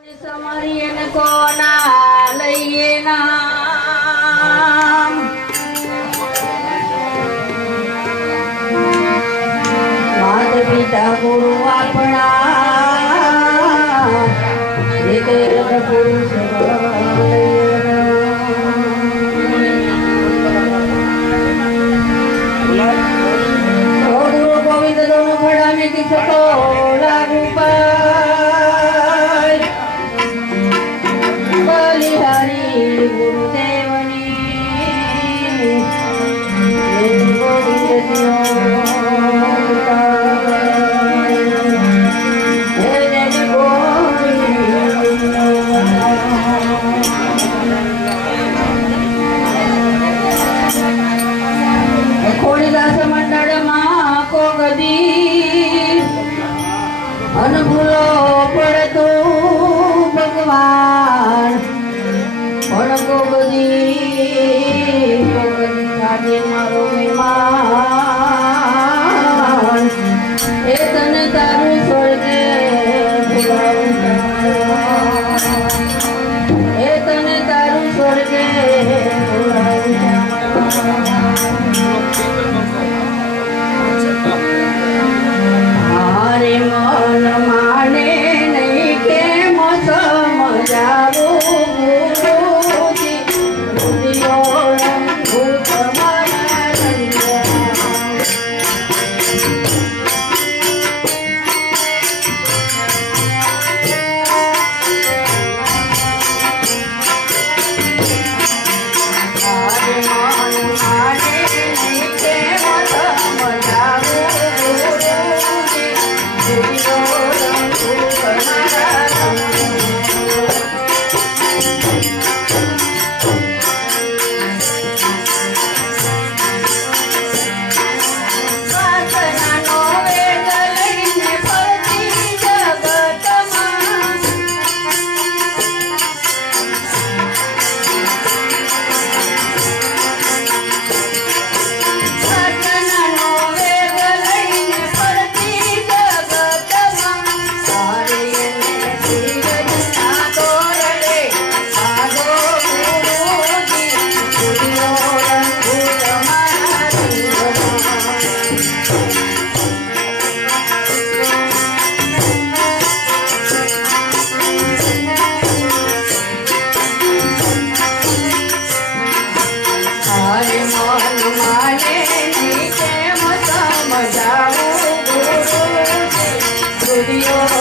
સમરિયન કોના લઈએ નામ? માત પિતા ગુરુ આપણા પુરુષ ગુરુ ગોવિંદ નો ફળા મેં સકો લાગુ પા અનભૂલો પડતો ભગવાન. પણ બધી Amen. Dios.